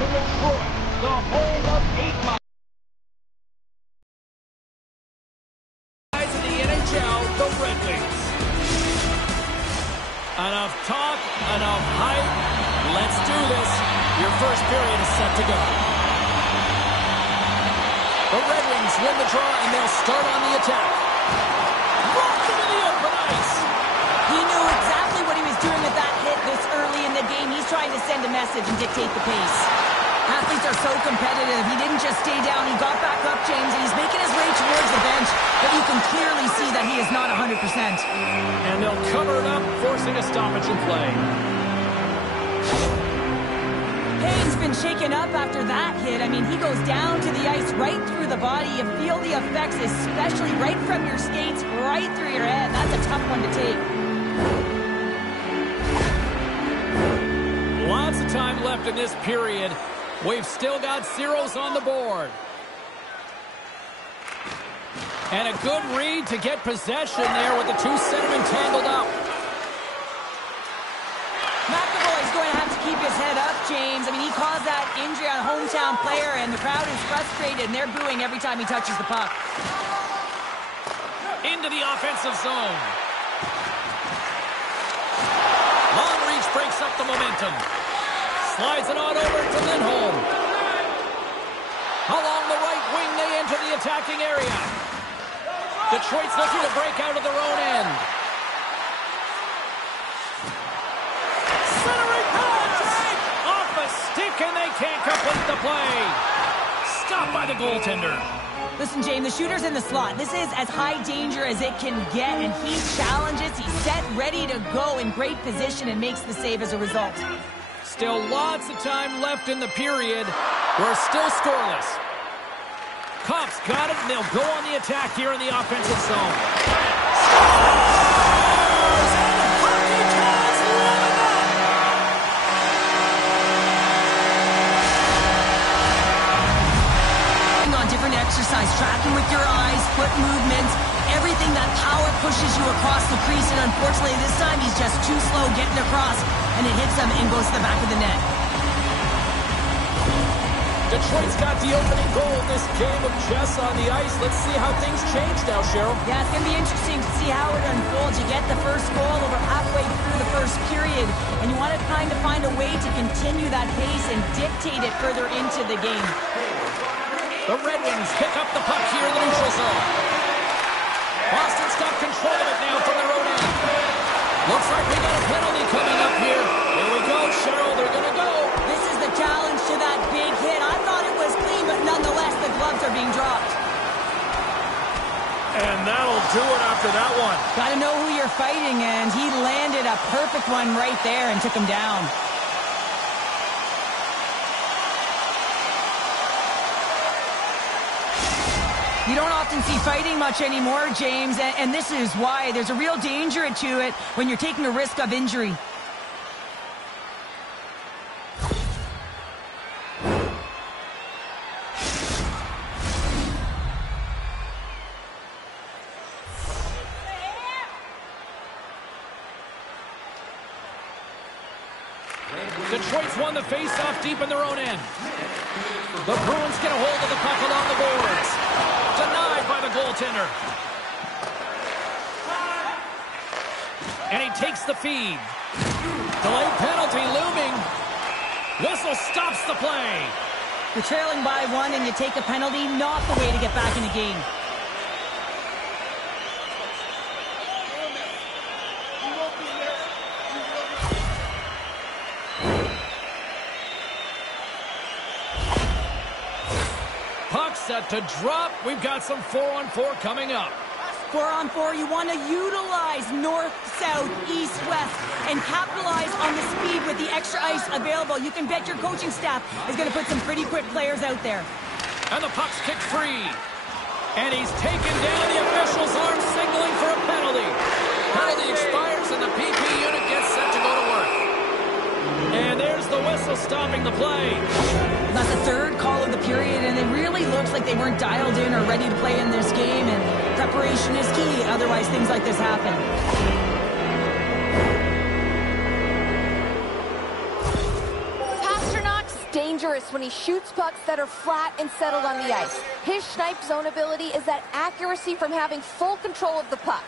to Detroit, the home of 8 miles. In the NHL, the Red Wings. Enough talk, enough hype. Let's do this. Your first period is set to go. The Red Wings win the draw, and they'll start on the attack. Rocked into the open ice. He knew exactly what he was doing with that hit this early in the game. He's trying to send a message and dictate the pace. Athletes are so competitive. He didn't just stay down. He got back up, James, and he's making his way towards the bench. But you can clearly see that he is not 100%. And they'll cover it up, forcing a stoppage in play. Payne's been shaken up after that hit. I mean, he goes down to the ice right through the body. You feel the effects, especially right from your skates, right through your head. That's a tough one to take. Lots of time left in this period. We've still got zeros on the board. And a good read to get possession there with the two centermen tangled up. McAvoy's going to have to keep his head up, James. I mean, he caused that injury on a hometown player, and the crowd is frustrated, and they're booing every time he touches the puck. Into the offensive zone. Long reach breaks up the momentum. Slides it on over to Lindholm. Along the right wing, they enter the attacking area. Detroit's looking to break out of their own end. Centering pass! Off a stick, and they can't complete the play. Stopped by the goaltender. Listen, James, the shooter's in the slot. This is as high danger as it can get, and he challenges. He's set, ready to go, in great position, and makes the save as a result. Still lots of time left in the period. We're still scoreless. Cops got it, and they'll go on the attack here in the offensive zone. Scores! And the Hockey Cats live it up! On different exercise, tracking with your eyes, foot movements, everything. That power pushes you across the crease, and unfortunately this time he's just too slow getting across, and it hits him and goes to the back of the net. Detroit's got the opening goal in this game of chess on the ice. Let's see how things change now, Cheryl. Yeah, it's going to be interesting to see how it unfolds. You get the first goal over halfway through the first period, and you want to kind of find a way to continue that pace and dictate it further into the game. The Red Wings pick up the puck here in the neutral zone. Boston's got control of it now from their own end. Looks like we got a penalty coming up here. Here we go, Cheryl. They're going to go. This is the challenge to that big hit. I thought it was clean, but nonetheless, the gloves are being dropped. And that'll do it after that one. Got to know who you're fighting, and he landed a perfect one right there and took him down. You don't often see fighting much anymore, James, and this is why. There's a real danger to it when you're taking a risk of injury. Detroit's won the face-off deep in their own end. The Bruins get a hold of the puck along the boards. Denied by the goaltender. And he takes the feed. Delayed penalty looming. Whistle stops the play. You're trailing by one and you take a penalty, not the way to get back in the game. Puck set to drop. We've got some 4-on-4 coming up. 4-on-4, you want to utilize north, south, east, west, and capitalize on the speed with the extra ice available. You can bet your coaching staff is going to put some pretty quick players out there. And the puck's kicked free. And he's taken down. The official's arm signaling for a penalty. Penalty expires and the PP unit gets set to go to work. And there's the whistle stopping the play. That's the third call of the period, and it really looks like they weren't dialed in or ready to play in this game, and preparation is key. Otherwise, things like this happen. Pasternak's danger dangerous when he shoots pucks that are flat and settled on the ice. His snipe zone ability is that accuracy from having full control of the puck.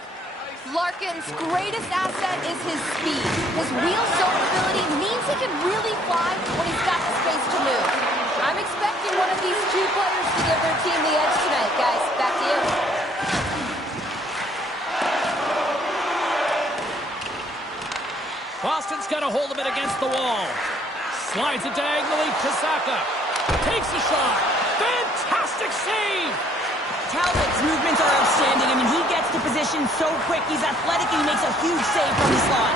Larkin's greatest asset is his speed. His wheel zone ability means he can really fly when he's got the space to move. I'm expecting one of these two players to give their team the edge tonight, guys. Back to you. Boston's got a hold of it against the wall. Slides it diagonally to Saka. Takes a shot. Fantastic save! Talbot's movements are outstanding. I mean, he gets to position so quick. He's athletic and he makes a huge save from the slot.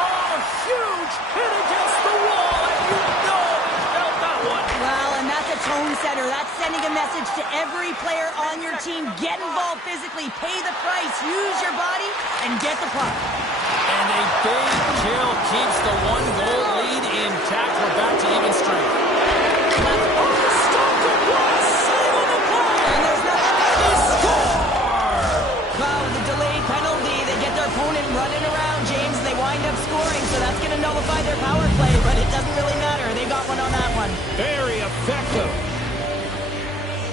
Oh, huge hit against the wall, and you know he felt that one. Well, and that's a tone setter. That's sending a message to every player on your team. Get involved physically, pay the price, use your body, and get the puck. And a big kill keeps the one-goal lead intact. We're back to even strength. That's What a save on the play! and there's nothing. They score! Wow, the delayed penalty. They get their opponent running around, James. They wind up scoring, so that's going to nullify their power play, but it doesn't really matter. They got one on that one. Very effective.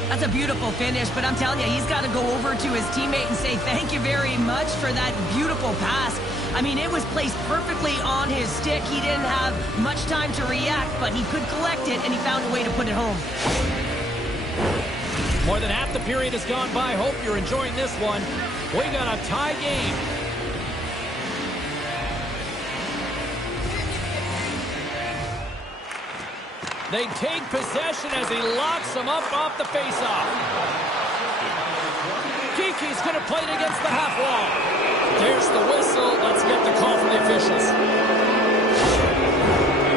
That's a beautiful finish, but I'm telling you, he's got to go over to his teammate and say thank you very much for that beautiful pass. I mean, it was placed perfectly on his stick. He didn't have much time to react, but he could collect it, and he found a way to put it home. More than half the period has gone by. Hope you're enjoying this one. We got a tie game. They take possession as he locks him up off the faceoff. Kiki's going to play it against the half wall. There's the whistle. Let's get the call from the officials.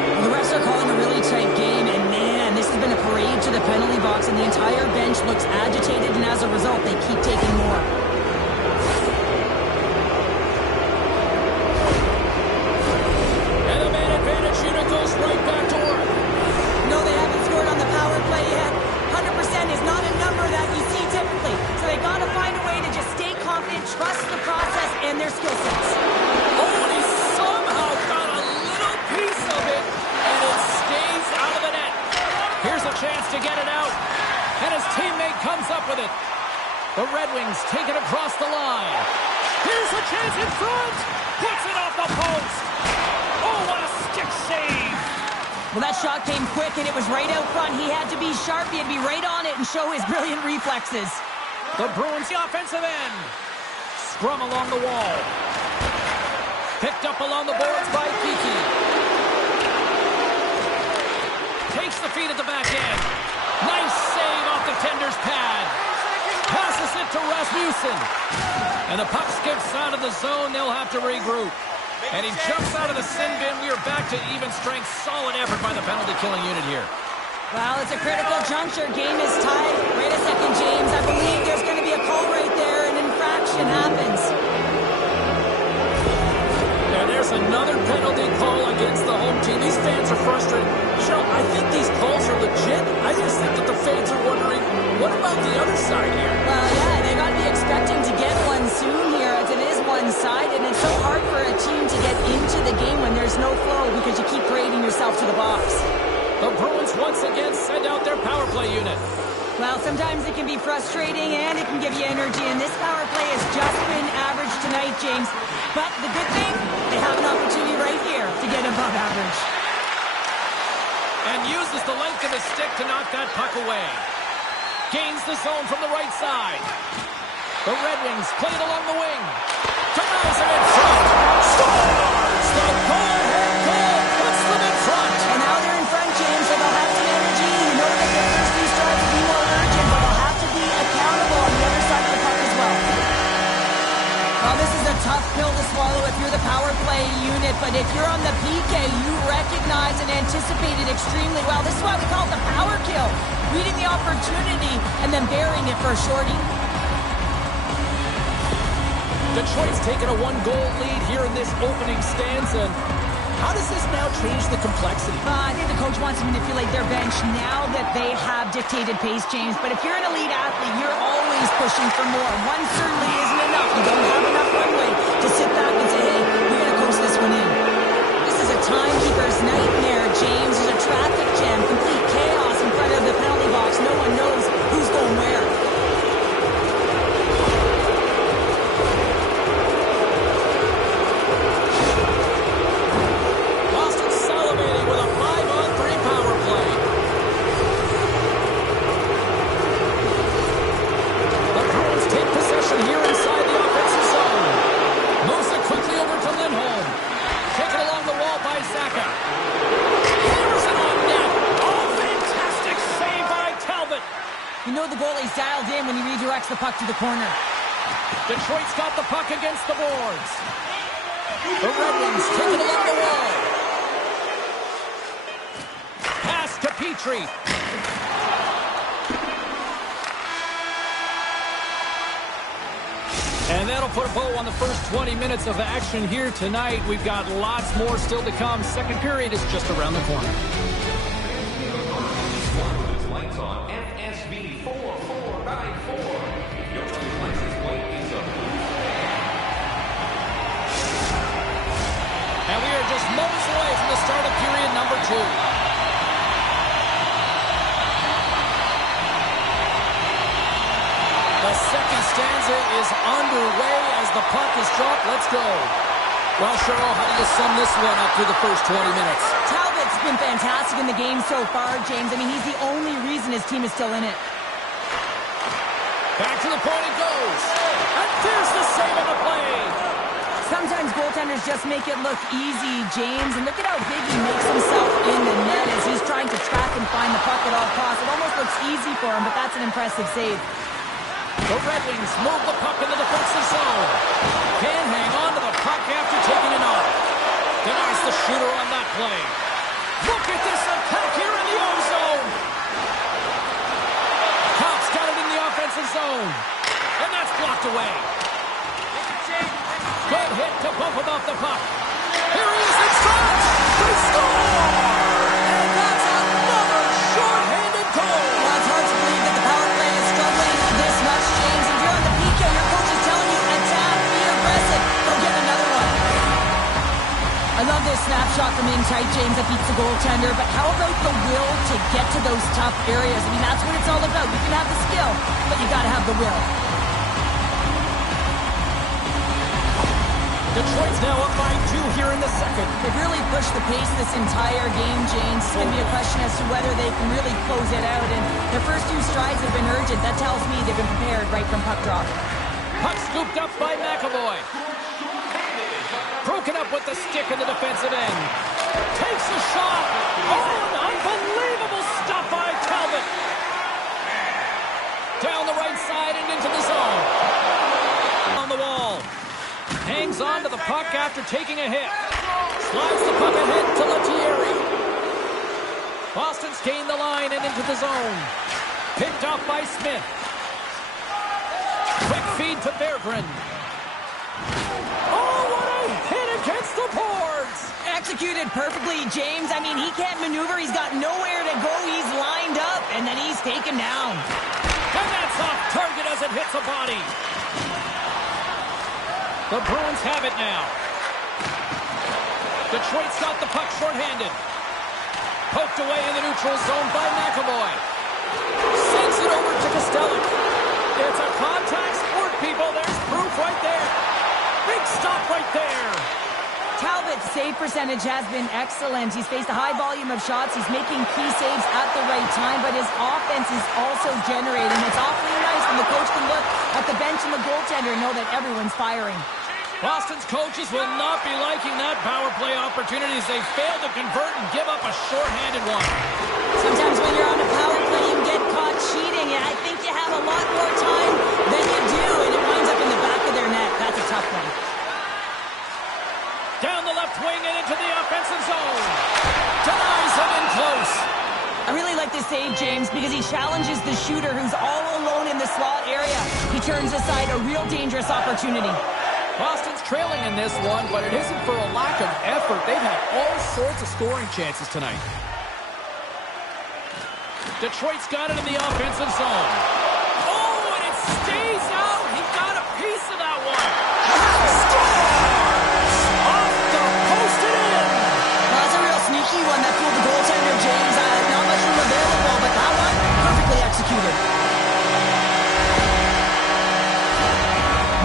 Well, the refs are calling a really tight game, and man, this has been a parade to the penalty box, and the entire bench looks agitated, and as a result, they keep taking more. And the man advantage unit goes right back to work. No, they haven't scored on the power play yet. 100% is not a number that you see typically, so they got to find a way to just stay confident, trust the process, and their skill sets. Oh, and he somehow got a little piece of it, and it stays out of the net. Here's a chance to get it out, and his teammate comes up with it. The Red Wings take it across the line. Here's a chance in front. Puts it off the post. Oh, what a stick save. Well, that shot came quick, and it was right out front. He had to be sharp. He had to be right on it and show his brilliant reflexes. The Bruins, the offensive end. Scrum along the wall. Picked up along the boards by Kiki. Takes the feed at the back end. Nice save off the tender's pad. Passes it to Rasmussen. And the puck skips out of the zone. They'll have to regroup. And he jumps out of the sin bin. We are back to even strength. Solid effort by the penalty-killing unit here. Well, it's a critical juncture. Game is tied. Wait a second, James. I believe there's going to be a call right there. An infraction happens. And there's another penalty call against the home team. These fans are frustrated. Cheryl, I think these calls are legit. I just think that the fans are wondering, what about the other side here? Well, yeah, they got to be expecting to get one soon here, as it is one-sided, and it's so hard for a team to get into the game when there's no flow because you keep parading yourself to the box. The Bruins once again send out their power play unit. Well, sometimes it can be frustrating and it can give you energy, and this power play has just been average tonight, James. But the good thing, they have an opportunity right here to get above average. And uses the length of his stick to knock that puck away. Gains the zone from the right side. The Red Wings play it along the wing. Denies him in front. Scores! The go-ahead goal puts them in front. And now they're in front, James, so they'll have some energy. You know that their first few strides will be more urgent, but they'll have to be accountable on the other side of the puck as well. Well, this is a tough pill to swallow if you're the power play unit, but if you're on the PK, you recognize and anticipate it extremely well. This is why we call it the power kill. Reading the opportunity and then burying it for a shorty. Detroit's taken a one-goal lead here in this opening stanza. How does this now change the complexity? I think the coach wants to manipulate their bench now that they have dictated pace, James. But if you're an elite athlete, you're always pushing for more. One certainly isn't enough. You don't have enough runway to sit back and say, hey, we're going to coast this one in. This is a timekeeper's nightmare, James. There's a traffic jam, complete chaos. You know the goalie's dialed in when he redirects the puck to the corner. Detroit's got the puck against the boards. The Red Wings take it along the wall. Pass to Petrie. And that'll put a bow on the first 20 minutes of action here tonight. We've got lots more still to come. Second period is just around the corner. Lights on FSV 4494. Your license plate is up. And we are just moments away from the start of period number 2. The second stanza is underway as the puck is dropped. Let's go. Well, Cheryl, how do you sum this one up through the first 20 minutes? Talbot's been fantastic in the game so far, James. I mean, he's the only reason his team is still in it. Back to the point it goes. And there's the save on the play. Sometimes goaltenders just make it look easy, James. And look at how big he makes himself in the net as he's trying to track and find the puck at all costs. It almost looks easy for him, but that's an impressive save. The Red Wings move the puck in the defensive zone. Can't hang on to the puck after taking it off. Denies the shooter on that play. Look at this attack here in the O-zone. Cops got it in the offensive zone. And that's blocked away. Good hit to bump him off the puck. Here he is in front. They score! And that's another short-handed goal. Well, it's hard to believe that the power play is struggling this much, James. If you're on the PK, your coach is telling you, attack, be aggressive, go get another one. I love this snapshot from in tight, James, that beats the goaltender. But how about the will to get to those tough areas? I mean, that's what it's all about. You can have the skill, but you got to have the will. Detroit's now up by 2 here in the second. They've really pushed the pace this entire game, James. It's going to be a question as to whether they can really close it out. And their first 2 strides have been urgent. That tells me they've been prepared right from puck drop. Puck scooped up by McAvoy. Broken up with the stick in the defensive end. Takes a shot. Oh, unbelievable stuff by Talbot. Down the right side and into the zone. On the wall. Hangs on to the puck after taking a hit. Slides the puck ahead to Lettieri. Boston's gained the line and into the zone. Picked off by Smith. Quick feed to Berggren. Oh, what a hit against the boards! Executed perfectly, James. I mean, he can't maneuver. He's got nowhere to go. He's lined up, and then he's taken down. And that's off target as it hits a body. The Bruins have it now. Detroit's got the puck shorthanded. Poked away in the neutral zone by McAvoy. Sends it over to Costello. It's a contact sport, people. There's proof right there. Big stop right there. Talbot's save percentage has been excellent. He's faced a high volume of shots. He's making key saves at the right time, but his offense is also generating. It's awfully nice when the coach can look at the bench and the goaltender and know that everyone's firing. Boston's coaches will not be liking that power play opportunity as they fail to convert and give up a shorthanded one. Sometimes when you're on a power play, you get caught cheating, and I think you have a lot more time than you do, and it winds up in the back of their net. That's a tough one. Down the left wing and into the offensive zone. Denies him in close. I really like this save, James, because he challenges the shooter who's all alone in the slot area. He turns aside a real dangerous opportunity. Boston's trailing in this one, but it isn't for a lack of effort. They've had all sorts of scoring chances tonight. Detroit's got it in the offensive zone. Oh, and it stays out. He got a piece of that one. Scores! Off the post and in. Well, that's a real sneaky one that fooled the goaltender, James. Not much room available, but that one, perfectly executed.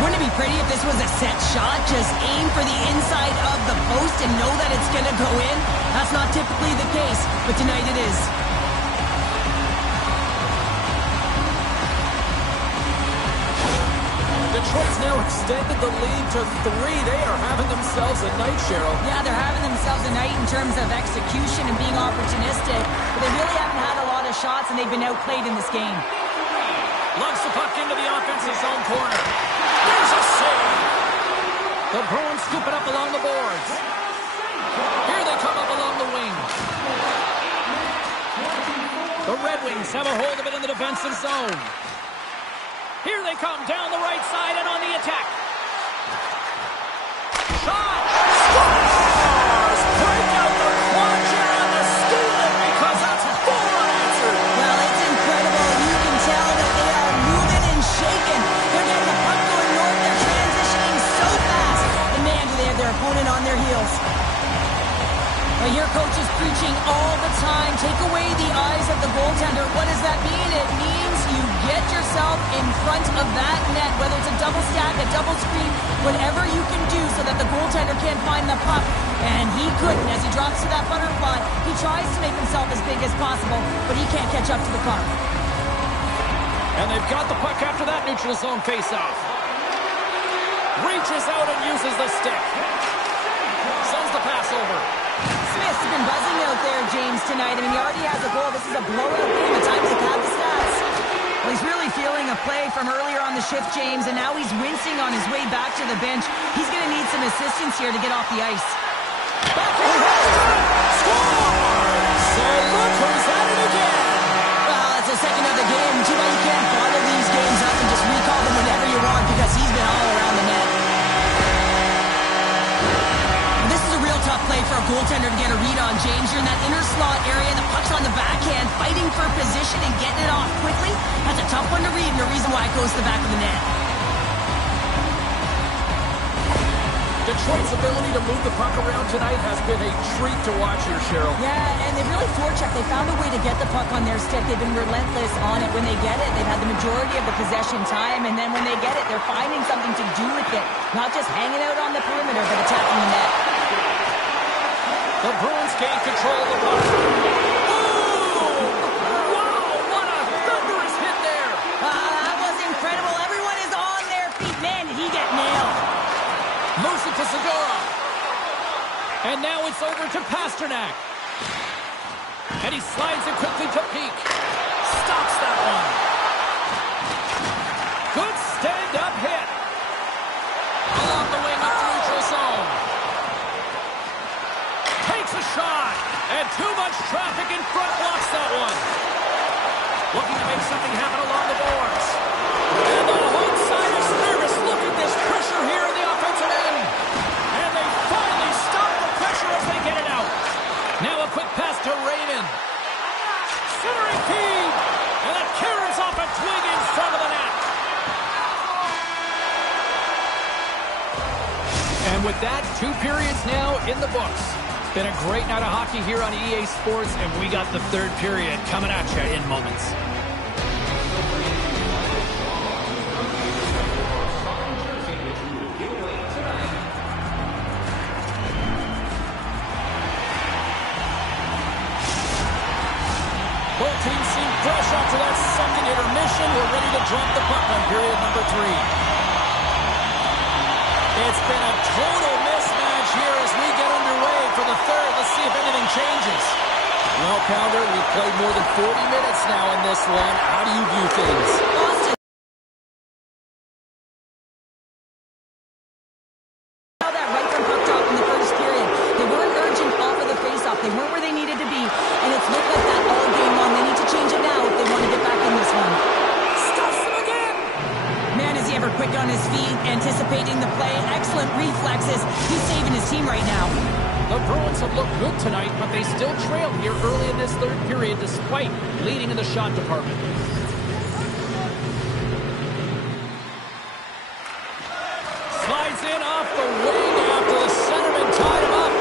Wouldn't it be pretty if this was a set shot? Just aim for the inside of the post and know that it's going to go in? That's not typically the case, but tonight it is. Detroit's now extended the lead to 3. They are having themselves a night, Cheryl. Yeah, they're having themselves a night in terms of execution and being opportunistic, but they really haven't had a lot of shots, and they've been outplayed in this game. Lugs the puck into the offensive zone corner. There's a save. The Bruins scoop it up along the boards. Here they come up along the wing. The Red Wings have a hold of it in the defensive zone. Here they come down the right side and on the attack. Shot! Scores! Break out the quad here on the steal because that's full unanswered. Well, it's incredible. You can tell that they are moving and shaking. They're getting the puck going north. They're transitioning so fast. And man, do they have their opponent on their heels. Well, your coach is preaching all the time. Take away the eyes of the goaltender. What does that mean? It means you get yourself in front of that net, whether it's a double stack, a double screen, whatever you can do so that the goaltender can't find the puck. And he couldn't. As he drops to that butterfly, he tries to make himself as big as possible, but he can't catch up to the puck. And they've got the puck after that neutral zone faceoff. Reaches out and uses the stick. Sends the pass over. Smith's been buzzing out there, James, tonight. I mean, he already has a goal. This is a blowout game. The time to have the stats. Well, he's really feeling a play from earlier on the shift, James, and now he's wincing on his way back to the bench. He's going to need some assistance here to get off the ice. Scores! So look who's at it again. Well, it's the second of the game. Too bad you can't bottle these games up and just recall them whenever you want because he's been all around the net. Tough play for a goaltender to get a read on, James. You're in that inner slot area, the puck's on the backhand, fighting for position and getting it off quickly. That's a tough one to read, and the reason why it goes to the back of the net. Detroit's ability to move the puck around tonight has been a treat to watch here, Cheryl. Yeah, and they've really forechecked. They found a way to get the puck on their stick. They've been relentless on it. When they get it, they've had the majority of the possession time, and then when they get it, they're finding something to do with it. Not just hanging out on the perimeter, but attacking the net. The Bruins gain control of the puck. Oh! Wow, what a thunderous hit there. That was incredible. Everyone is on their feet. Man, did he get nailed. Moves it to Segura. And now it's over to Pasternak. And he slides it quickly to Peak. Stops that one. Good stand-up hit. Along the wing up the neutral zone. Takes a shot, and too much traffic in front blocks that one. Looking to make something happen along the boards. And the home side is nervous. Look at this pressure here in the offensive end. And they finally stop the pressure as they get it out. Now a quick pass to Raymond. Centering feed, and that carries off a twig in front of the net. And with that, 2 periods now in the books. Been a great night of hockey here on EA Sports, and we got the 3rd period coming at you in moments. Both teams seem fresh after that second intermission. We're ready to drop the puck on period number 3. It's been a total mismatch here as we get underway for the 3rd. Let's see if anything changes. Well, Pounder, we've played more than 40 minutes now in this one. How do you view things? Austin. Now that right from puck drop in the 1st period. They weren't urgent off of the faceoff. They weren't where they needed to be. And it's looked like that all game long. They need to change it now if they want to get back in this one. Stuffs him again. Man, is he ever quick on his feet, anticipating the play. Excellent reflexes. He's saving his team right now. The Bruins have looked good tonight, but they still trail here early in this 3rd period despite leading in the shot department. Slides in off the wing after the centerman tied him up.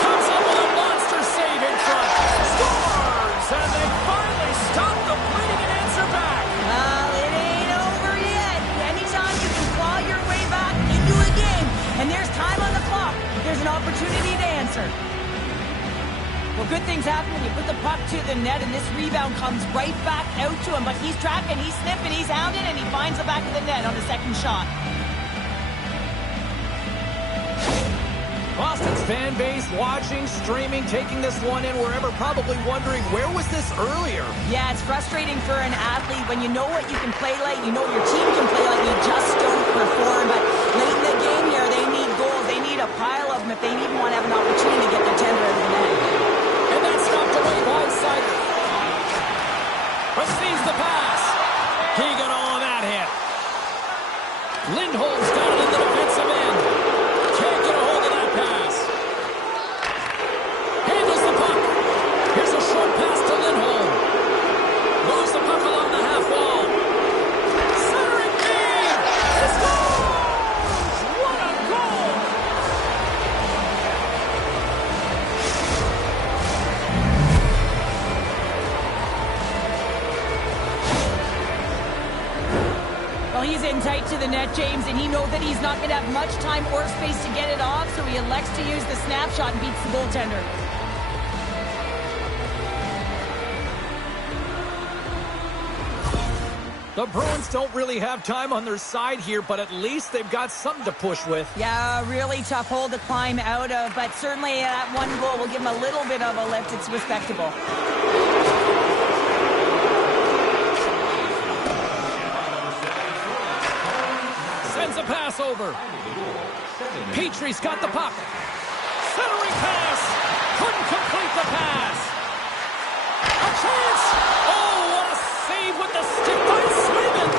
Comes up with a monster save in front. Scores! And they finally stop the bleeding and answer back. Well, it ain't over yet. Anytime you can claw your way back into a game, and there's time on the clock, there's an opportunity to answer. Well, good things happen when you put the puck to the net, and this rebound comes right back out to him. But he's tracking, he's sniffing, he's hounding, and he finds the back of the net on the second shot. Boston's fan base watching, streaming, taking this one in wherever, probably wondering, where was this earlier? Yeah, it's frustrating for an athlete when you know what you can play like, you know your team can play like, you just don't perform. But late in the game here, they need goals. They need a pile of them if they even want to have an opportunity to get their tender out of the net. And that's knocked away by Sider. Receives the pass. He got all of that hit. Lindholm's got it in the defensive end. Can't get a hold of that pass. Handles the puck. Here's a short pass to Lindholm. Moves the puck along the half wall. Centering feed. He scores! What a goal! Well, he's in tight to the net, James, and he knows that he's not going to have much time or space to get it off, so he elects to use the snapshot and beats the goaltender. The Bruins don't really have time on their side here, but at least they've got something to push with. Yeah, a really tough hole to climb out of, but certainly that one goal will give him a little bit of a lift. It's respectable. Sends a pass over. Petrie's got the puck. Centering pass. Couldn't complete the pass. A chance. Oh, what a save with the stick by Swayman.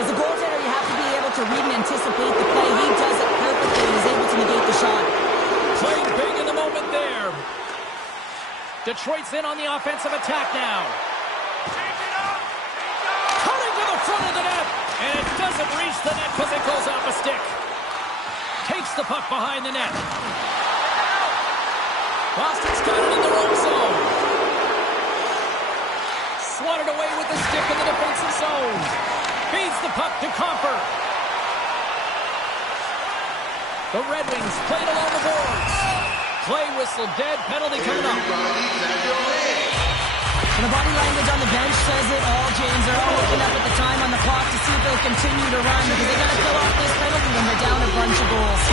As a goaltender, you have to be able to read and anticipate the play. He does it perfectly. He's able to negate the shot. Played big in the moment there. Detroit's in on the offensive attack now. Cutting to the front of the net. And it doesn't reach the net because it goes off a stick. Takes the puck behind the net. Boston's got it in their own zone. Swatted away with the stick in the defensive zone. Feeds the puck to Comfort. The Red Wings played along the boards. Play whistle dead. Penalty coming up. And the body language on the bench says it all, James. They're all looking up at the time on the clock to see if they'll continue to run because they got to fill off this penalty when they're down a bunch of goals.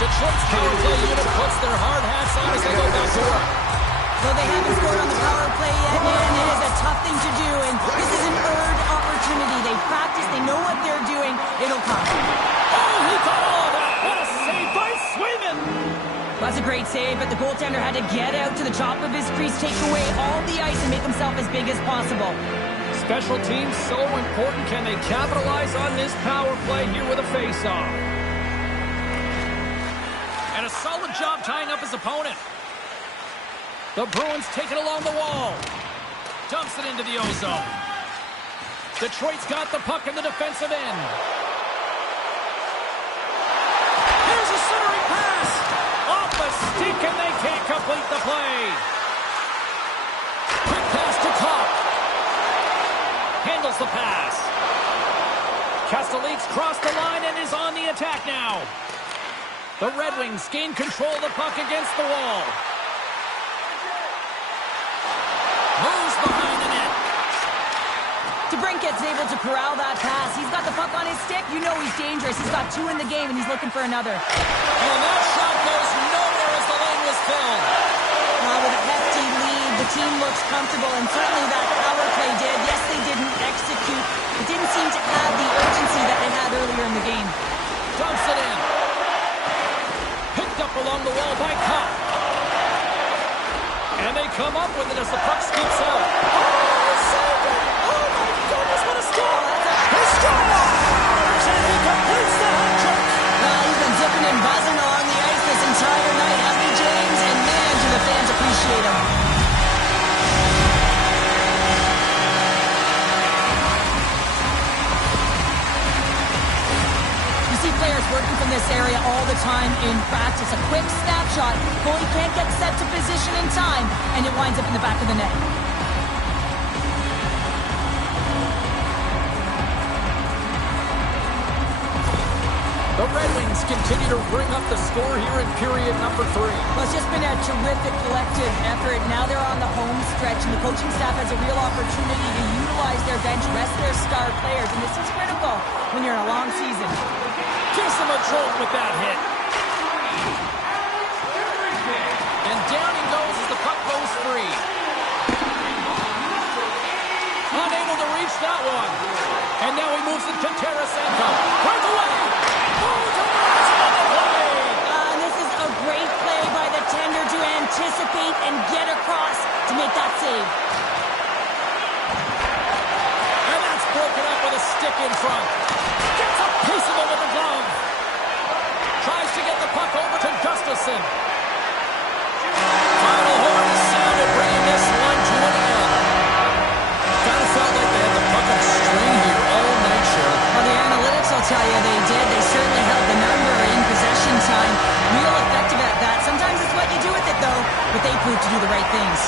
Detroit's power play unit puts their hard hats on as they go back to work. Though they haven't scored on the power play yet, man, it is a tough thing to do, and this is an earned opportunity. They practice, they know what they're doing. It'll come. Oh, he got all of that. What a save by Swayman. That's a great save, but the goaltender had to get out to the top of his crease, take away all the ice, and make himself as big as possible. Special teams so important. Can they capitalize on this power play here with a face-off? And a solid job tying up his opponent. The Bruins take it along the wall. Dumps it into the O-zone. Detroit's got the puck in the defensive end. Here's a centering pass. Off the stick, and they can't complete the play. Quick pass to Kopp. Handles the pass. Castellique's crossed the line and is on the attack now. The Red Wings gain control of the puck against the wall. Moves behind the net. DeBrincat's able to corral that pass. He's got the puck on his stick. You know he's dangerous. He's got 2 in the game, and he's looking for another. And that shot goes nowhere as the lane was filled. With a hefty lead, the team looks comfortable, and certainly that power play did. Yes, they didn't execute. It didn't seem to add the urgency that they had earlier in the game. Dumps it in. Picked up along the wall by Kopp. And they come up with it as the puck scoops out. Oh, saved it! Oh, my goodness, what a stop! He scores! And he completes the hat trick! Well, he's been zipping and buzzing along the ice this entire night, hasn't he, James? And man, do the fans appreciate him. You see players working from this area all the time in practice. A quick snapshot. Goalie can't get set to position in time, and it winds up in the back of the net. The Red Wings Bruins continue to bring up the score here in period number 3. Well, it's just been a terrific collective effort. Now they're on the home stretch, and the coaching staff has a real opportunity to utilize their bench, rest their star players, and this is critical when you're in a long season. Gives them a jolt with that hit. And down he goes as the puck goes free. Unable to reach that one. And now he moves it to Tarasenko. Breakaway! This is a great play by the tender to anticipate and get across to make that save. And that's broken up with a stick in front. Gets a piece of it with the glove. Tries to get the puck over to Gustafsson. Final horn is sounded, bringing this one to an end. Kind of felt like they had the puck on string here all night, Cheryl. Well, the analytics will tell you they did. They certainly held the number in possession time. Real effective at that. Sometimes it's what you do with it, though, but they proved to do the right things.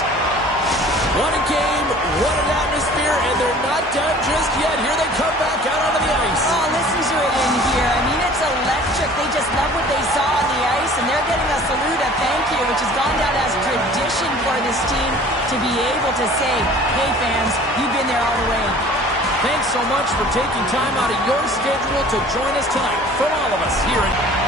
What a game, what an atmosphere, and they're not done just yet. Here they come back out onto the ice. Oh, listen to it in here. I mean, it's electric. They just love what they saw on the ice, and they're getting a salute, a thank you, which has gone down as tradition for this team to be able to say, hey, fans, you've been there all the way. Thanks so much for taking time out of your schedule to join us tonight. From all of us here at